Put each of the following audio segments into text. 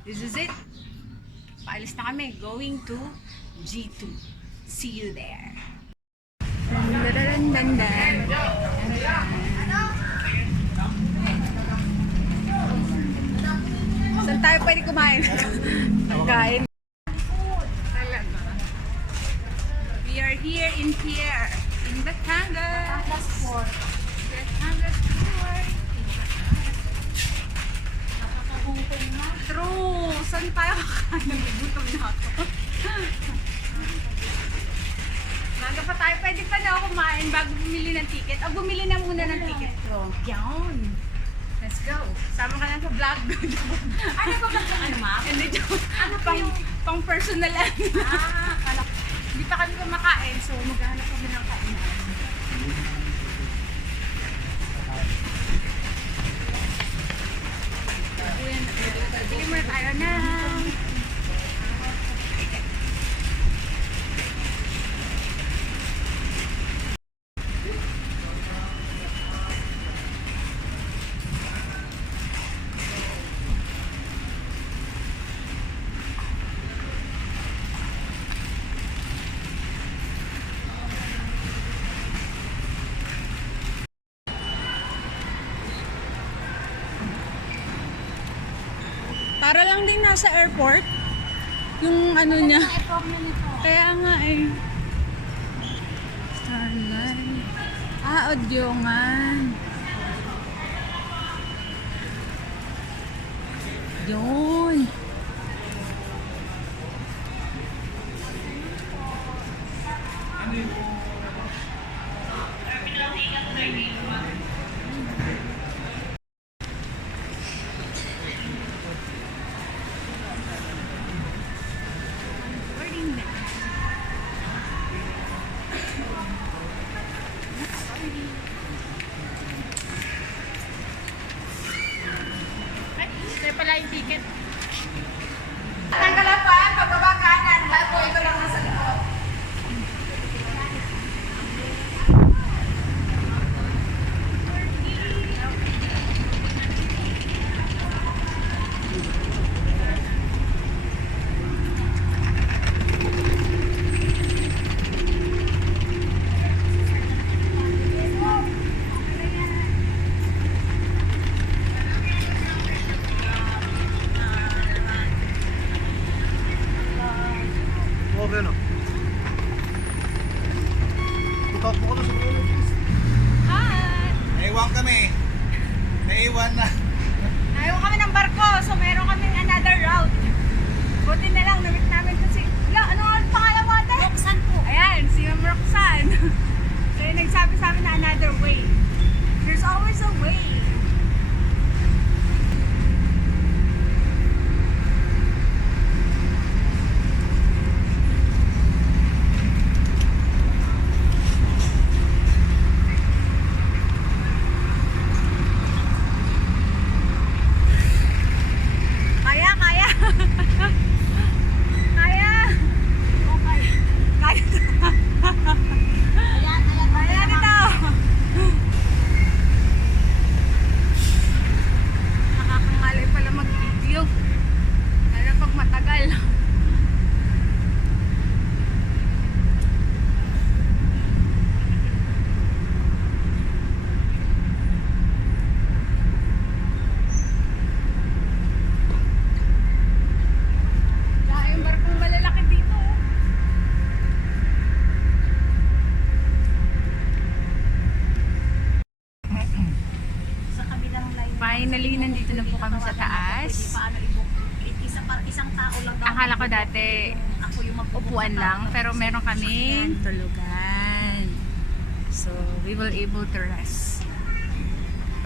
This is it. Paalis na kami. Going to G2. See you there. Dandarandandan. Saan tayo pwede kumain? Nagkain. We are here in Pierre. In Batangas. Batangas Tour. True! Saan tayo kakain? Gutom na ako. Maga pa tayo. Pwede pa na ako kumain bago bumili ng ticket. O, bumili na muna ng ticket ko. Yan! Let's go! Sama ka na sa vlog. Ano ba ba ano, ma'am? Hindi, ano pang personal ano. Hindi pa kami kumakain, so maghanap kami ng kainan. Bili muna tayo ng para lang din nasa airport yung ano niya. Kaya nga eh. Starline. Audiongan. Yun. Kaya pala yung ticket. Tanggalan pa, pagbaba kanan. Lahat po ito lang nasa likod. Ano? Tutok mo ko na sa mga. Hi! Naiwan kami. Naiwan na. Naiwan kami ng barko, so meron kaming another route. Buti na lang, namit namin ito si... Ano ang pangalan mo ate? Roxanne po. Ayan, si Ma'am Roxanne. So yung nagsabi sa amin na another way. There's always a way. Kaya. Kaya. Okay. Kaya dito. Nakakangalay pala mag-video. Lalo pag matagal. Yung barkong malalaki dito. Sa kabilang line. Finally, nandito na po kami sa taas. Paano isang tao lang daw. Akala ko dati Ako yung upuan lang, pero meron kaming tulugan. So, we will able to rest.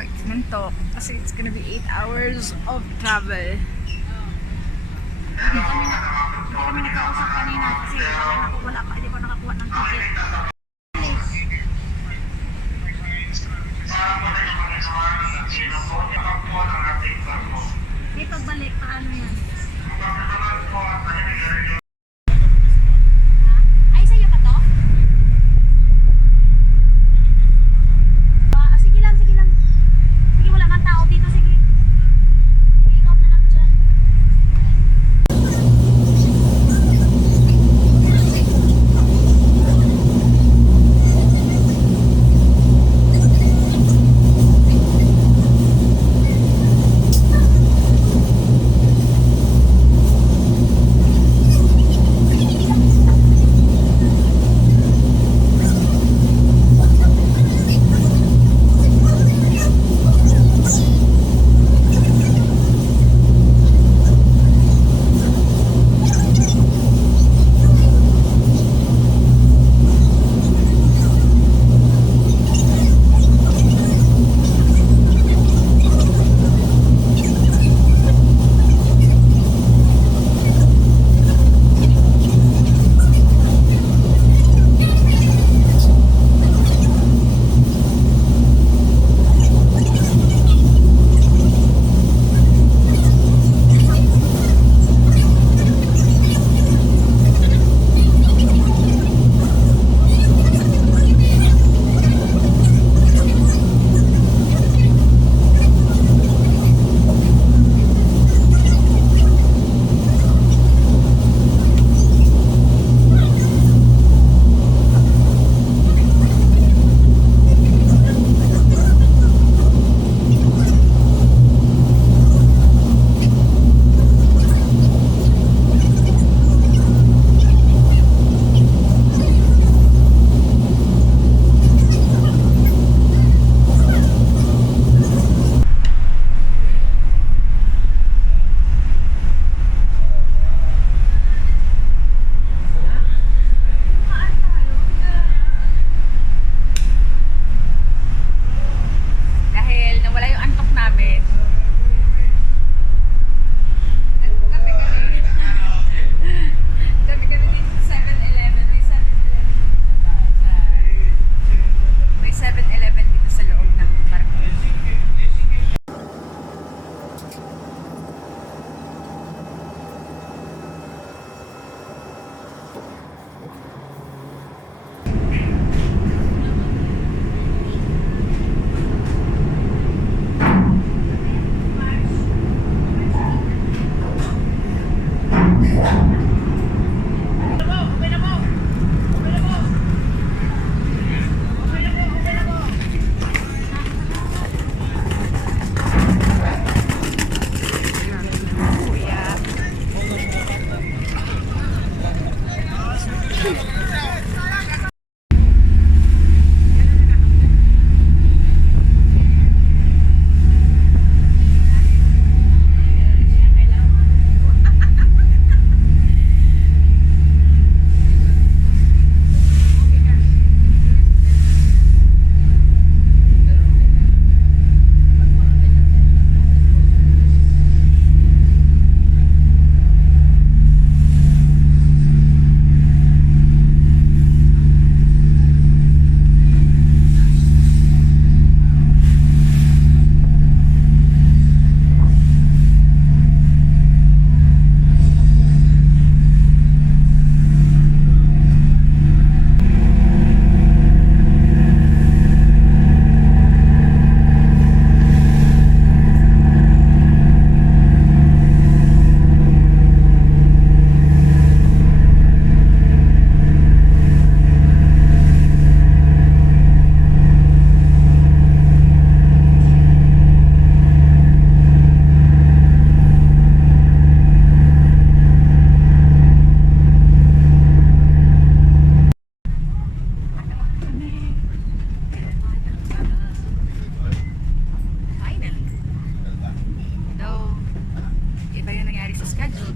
Pag tinantok, kasi it's gonna be 8 hours of travel. Hindi kami nagkausap kanina kasi hindi ko nakakuha ng ticket. May pagbalik, paano yan? Ay, sa'yo pa to? Sige lang. Sige, wala man tao dito, sige. Ikaw na lang dyan.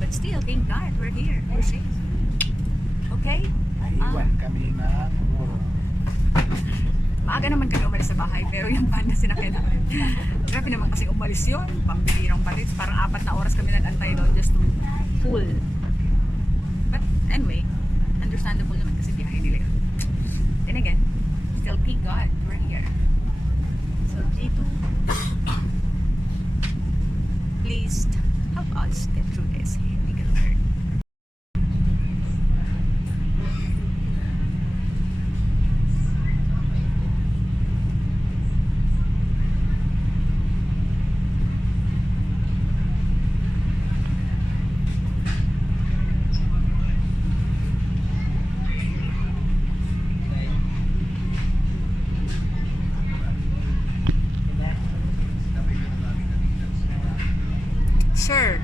But still, thank God, we're here. We're safe. Okay? Naiwan kami na Maaga naman kami umalis sa bahay, pero yung van na sinakyan namin. Grabe naman kasi umalis yun. Pambibirang palit. Parang 4 na oras kami nag-antay doon just to full. But anyway, understandable naman kasi biyahe nila yun. Then again, still thank God, we're here. So, dito, please help us get through this. We can learn. Sir,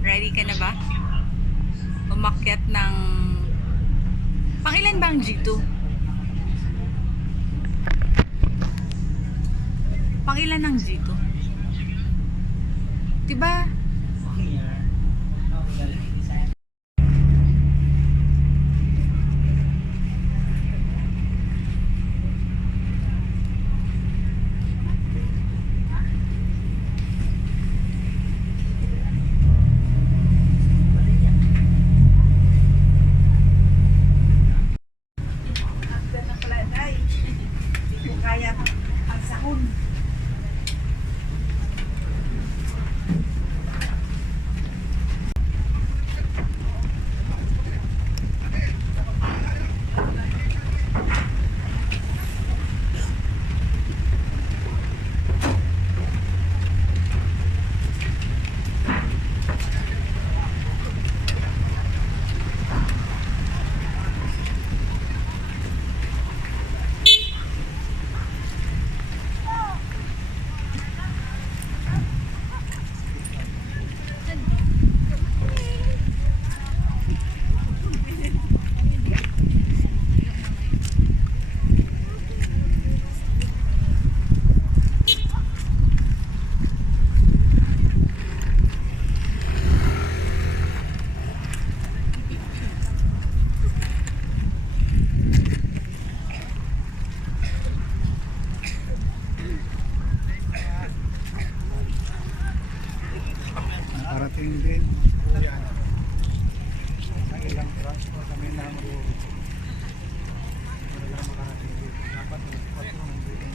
ready ka na ba? Umakyat ng... Pangilan ba ang G2? Pangilan ng G2? Diba? parating din. Sa ilang transport kami na para lang makarating din. Dapat magpapatong ng dito.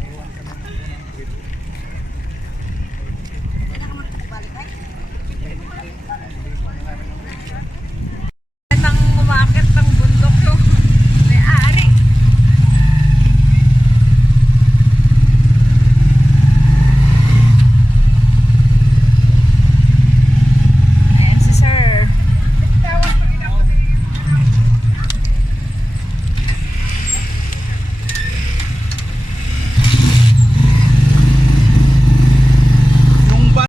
Naiwan kami ng dito. Nang umakit ng bundok yung may-ari. Ayan si Sir. Nung ba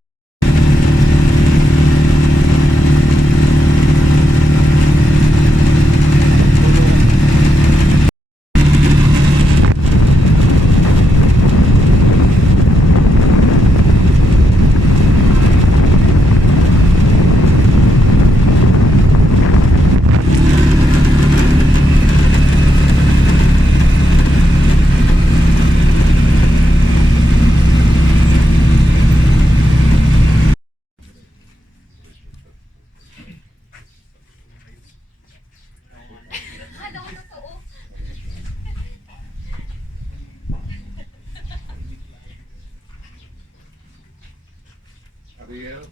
Ariel?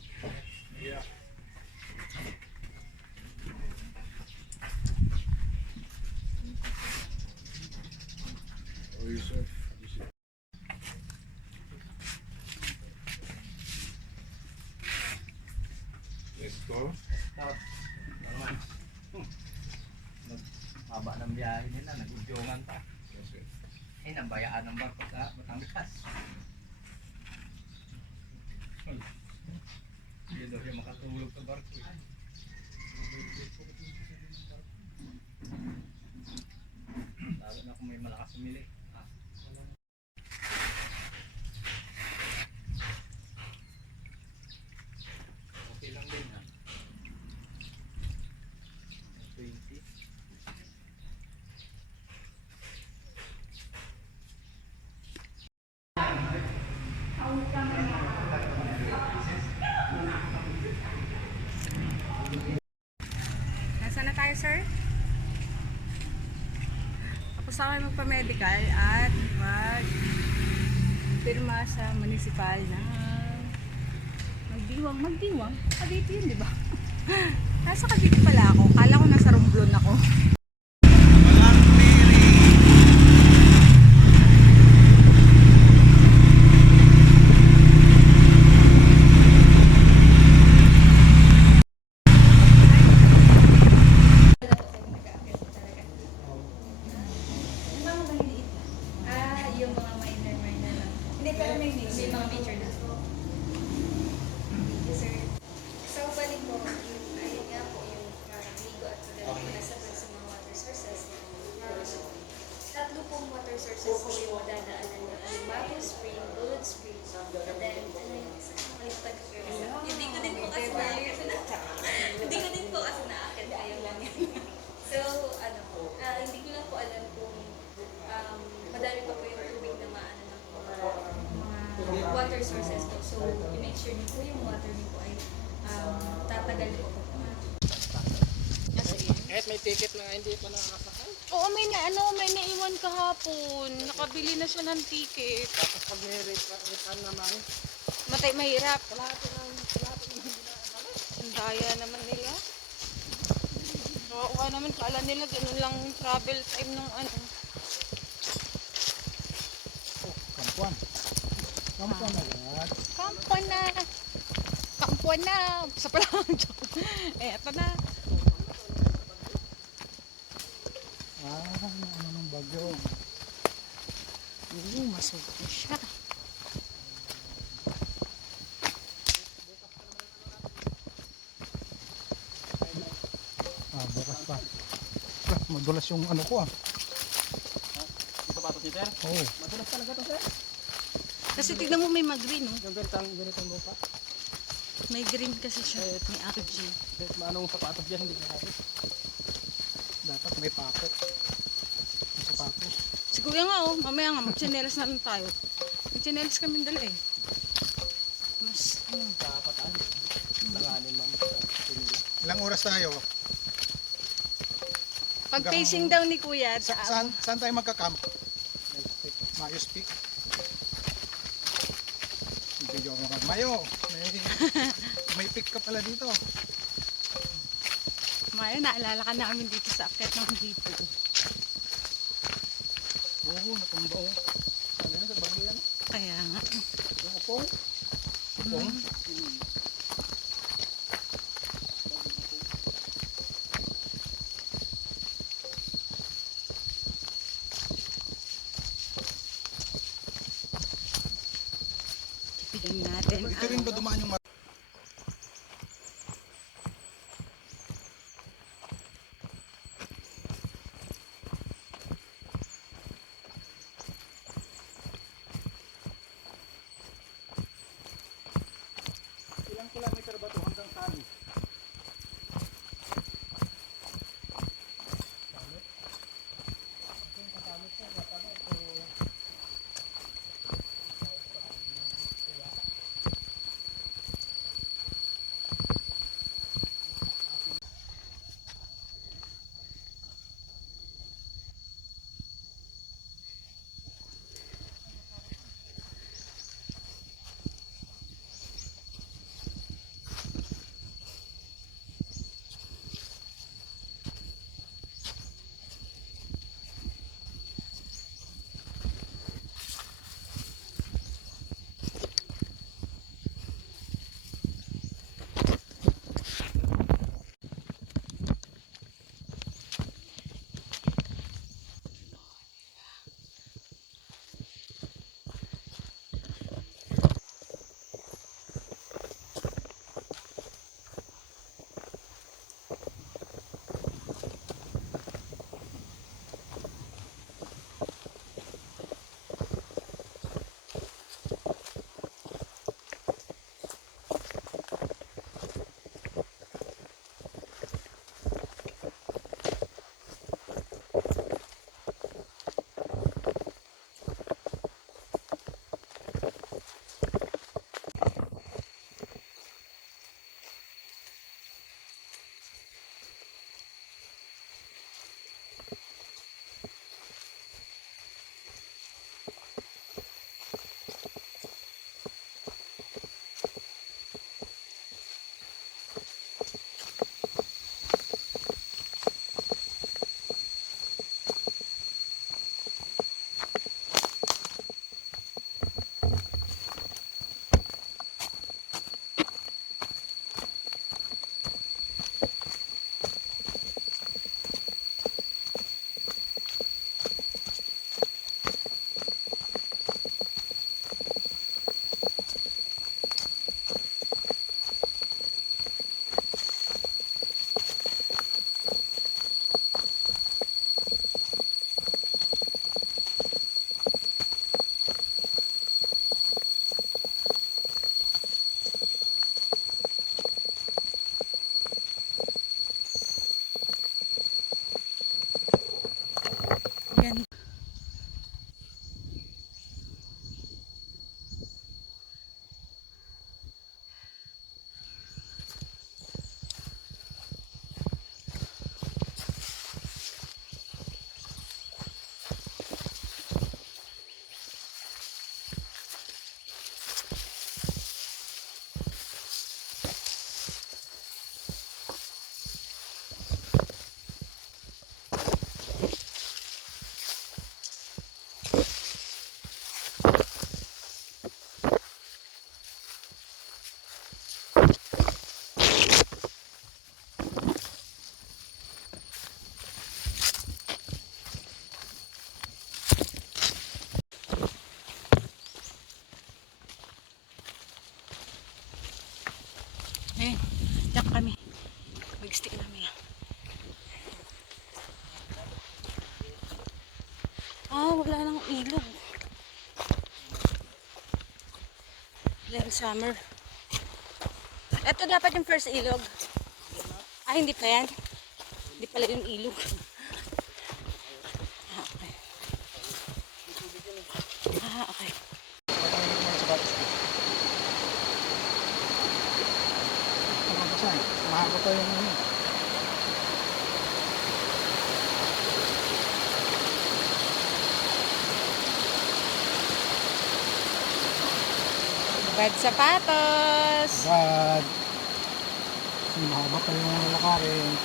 Yeah. Oh, Yusuf. Let's go. Haba ng biyahe nila, nag-udyogan pa. Eh, nabayaan ng barko sa Batangas. Hindi daw siya makatulog sa barko. Lalo na kung may malakas umili. sir. Tapos ako magpa-medical at pirma sa municipal na magdiwang. Cavite yun, di ba? Nasa Cavite pala ako. Kala ko nasa Romblon ako. Yung mga minor lang. Hindi, pero may mga major na. Yes, sir. So, balik po, ayun nga po, yung ligo at pagdating po nasa sa mga water sources. Tatlo pong water sources po yung madadaanan na yung Bago Spring, Bullet Spring, and then, ano yung isa? Kalimutan ko yung isa. Hindi ko din po kasi hindi ko din po kasi naakit kayo lang yan. So, ano po, hindi ko lang po alam kung madami pa po yung tubig na maano ng mga water sources po. So, i-make sure niyo po yung water niyo po ay tatagal po. Kahit may ticket na hindi pa nakakasakay. Oo, may naiwan kahapon. Nakabili na siya ng ticket. Tapos pag may refund naman, Mahirap. Ang daya naman nila. Kawawa naman, kala nila ganun lang yung travel time ng ano. kampuan. Kampuan na lahat. Kampuan na. Sa pala. Eto na. Ano ng bagyo. Masuko siya. Bukas pa. Madulas yung ano ko Yung sapatos ni sir? Oo. Madulas talaga to sir. Kasi tignan mo may mag-green, no? Yung ganitang lupa. May green kasi siya. May RG. Kahit maanong sapatos dyan, hindi ka kapit. Dapat may pakot. Yung sapatos. Si Kuya nga, oh. Mamaya nga, mag-chanelas na lang tayo. Mag-chanelas kami dala, eh. Mas, Kapatan. Langanin ma'am sa pinili. Ilang oras tayo? pag pacing daw ni Kuya, Saan tayo magka-camp? Mayos Peak. Video ko nga. Mayo, may pick ka pala dito. Maya, naalala ka namin dito sa akyat ng dito. Oo, natumba oh. Ano yan sa bagyo yan? Kaya nga. Yung upong. Upong. Tipigan natin. Ito rin ba dumaan yung ilang kilometer ba ito hanggang Tali? Eh, yak kami. Mag-stick namin. Wala nang ilog. Dahil summer. Ito dapat yung first ilog. Hindi pa yan. Hindi pala yung ilog. Okay. Okay. Patangin mo sa batas ko. Mabasa eh. Mahaba pa yung ano. Bad sapatos. Bad. Kasi mahaba pa yung lakarin.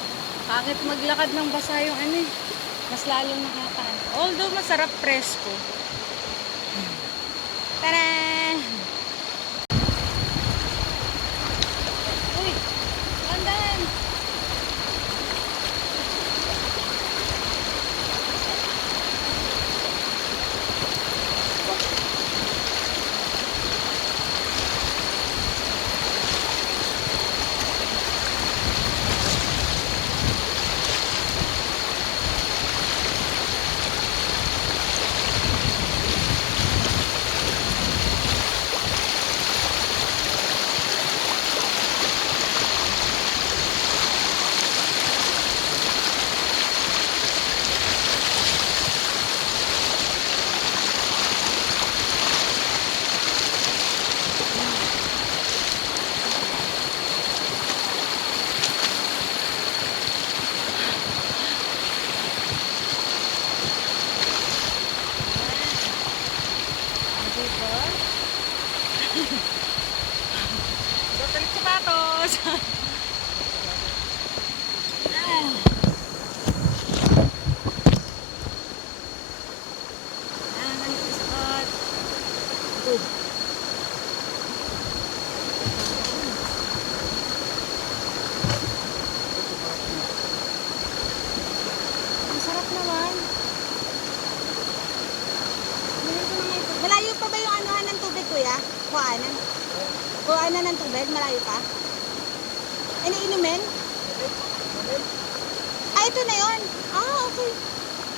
Bakit maglakad ng basa yung ano eh. Mas lalong nakataan. Although masarap presko. Tara! Uy! Landan! Balik sapatos! Ganito yung spot. Good. Ang sarap naman. Malayo pa ba yung anuhan ng tubig, kuya? Kuhaanan? Kuhaanan ng tubig? Malayo pa? Iniinumin? Ito na yun. Okay.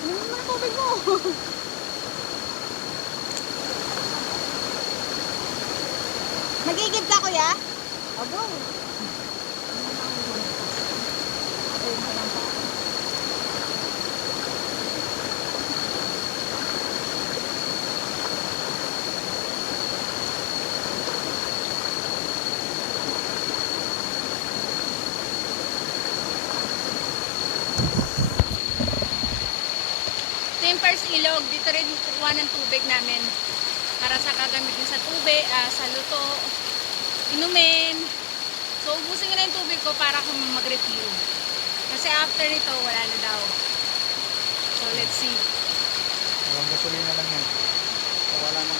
Inumin mo na tubig mo. Magigib ka, kuya? Go. Ito yung first ilog. Dito rin kukuha ng tubig namin. Para sa gagamitin sa tubig, sa luto, inumin. So, ubusin ko na yung tubig ko para mag-refill. Kasi after nito, wala na daw. So, let's see. Walang gasolina lang yan. So, wala na.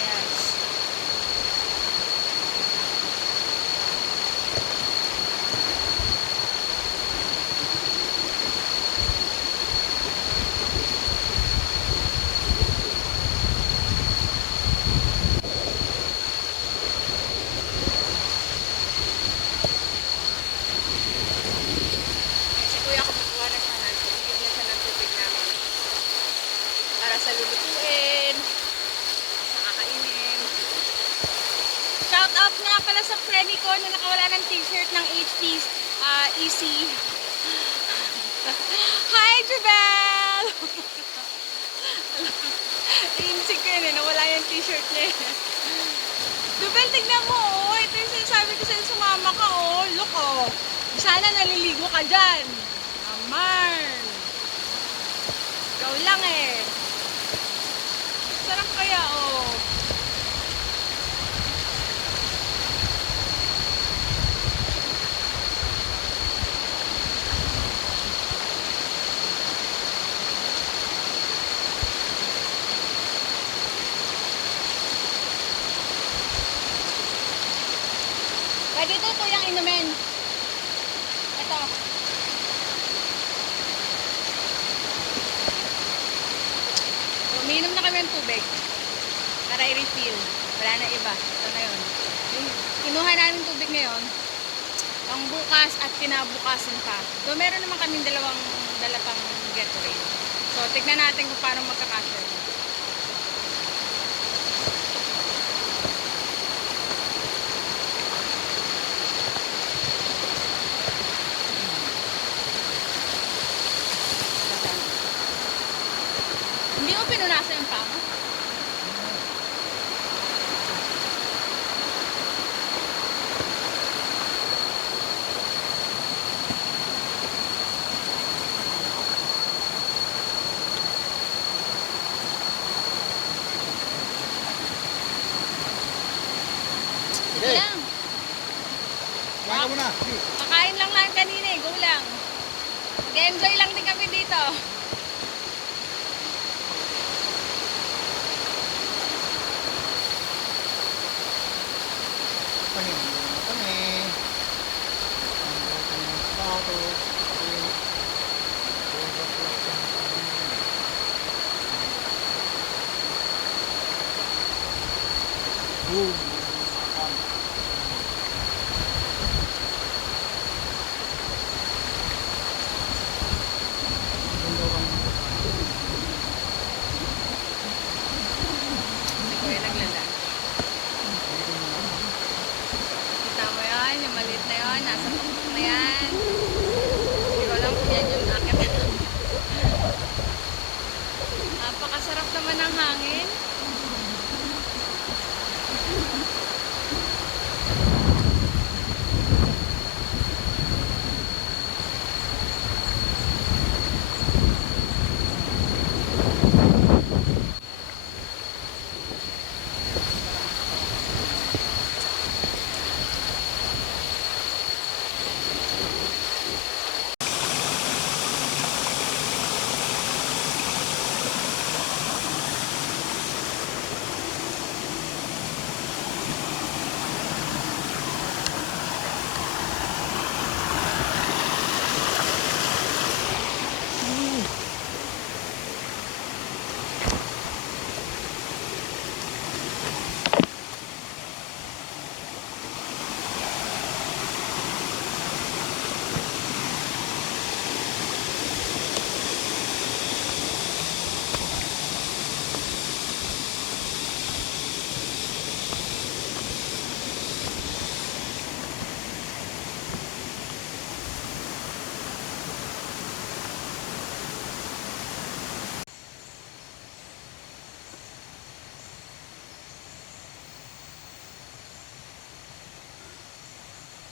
Yes. Si kuya kumukuha na siya ng tubig niya siya ng tubig namin. Para sa lulutuin, sa kakainin. Shout out nga pala sa friend ko na nakawala ng t-shirt ng HT EC. Hi, Jubel! Insig ko yun eh, nawala yung t-shirt niya eh. Jubel, tignan mo oh. Ito yung sinasabi ko sa'yo, sumama ka oh. Look oh. Sana naliligo ka dyan. Amarn. Ikaw lang eh. Sarap kaya oh. Pwede ito kuyang inumin. Ito. Uminom na kami ng tubig para i-refill. Wala na iba. Ito na yun. Yung kinuha namin tubig ngayon, pangbukas at kinabukasan pa. So, meron naman kaming dalawang dala pang Gatorade. So, tignan natin kung paano magkakasya yun. Hindi mo pinunasan yung paa mo? Sige, Lang. kumain ka muna. Sige. Kakain lang lang kanina eh. Go lang. Mag-enjoy lang din kami dito. Kami. Kami. Ang kami ng sapatos. Boom. Si Kuya naglala. Kita mo yan, yung maliit na yun, nasa tuktok na yan. Hindi ko alam kung yan yung akit na lang. Napakasarap naman ng hangin.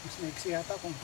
Mas maiksi yata kung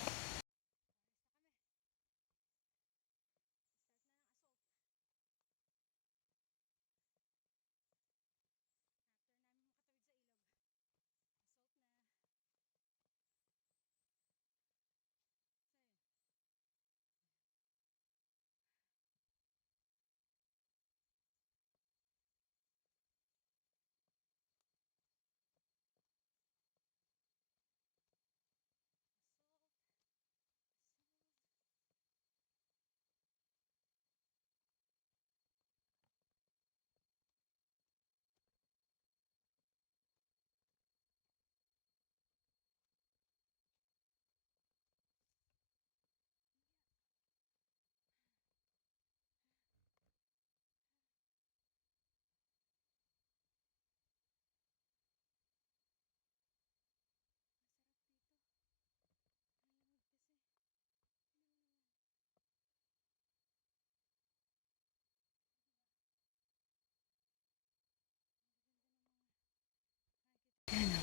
Ano,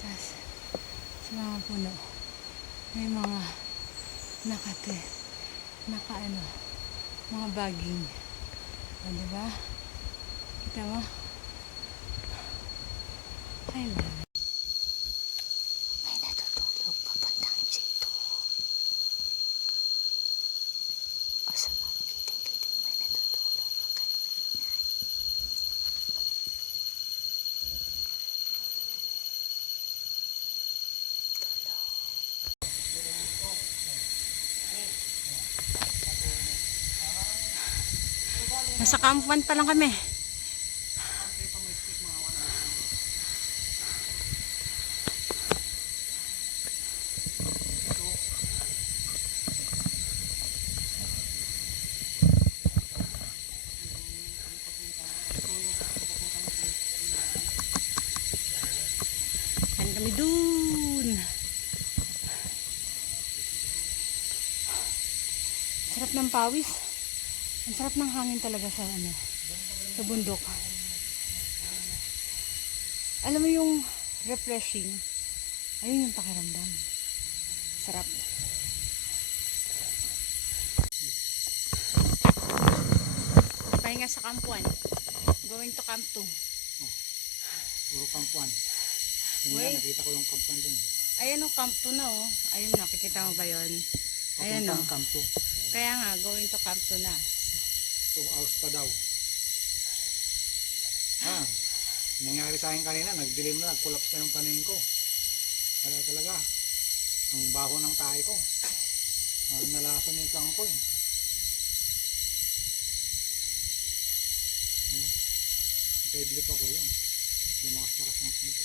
tas sa mga puno, may mga nakaano, mga baging. O, diba? Kita mo? I love it. May natutulog papuntang dito. O sa mga kiting-kiting may natutulog pagkalinay. Nasa Camp 1 pa lang kami. Kami dun. Sarap ng pawis. Ang sarap ng hangin talaga sa ano, sa bundok. Alam mo yung refreshing. Ayun yung pakiramdam. Sarap. Pahinga sa kampuan. Going to Camp 2. Puro kampuan. Kanina Wait. nakita ko yung kampuan dun. Ayan o, Camp 2 na o. Ayun, nakikita mo ba yun? Ayan o. Papuntang Camp 2. Kaya nga, going to Camp 2 na. 2 hours pa daw. Nangyari sa akin kanina, nagdilim na, nag-collapse na yung paningin ko. Wala talaga. Ang baho ng tahi ko. Nalason yung tiyan ko eh. Kaidlip ako yun. Lumakas-lakas ng punto.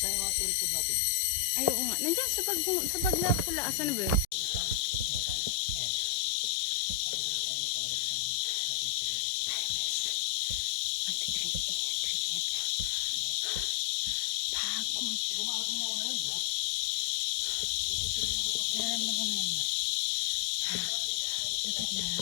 Saan yung mga telepod natin? Ay, oo nga. Nandiyan sa bag na pula. Asan na ba yun? Pagod. Nararamdaman ko na yun. Dapat na.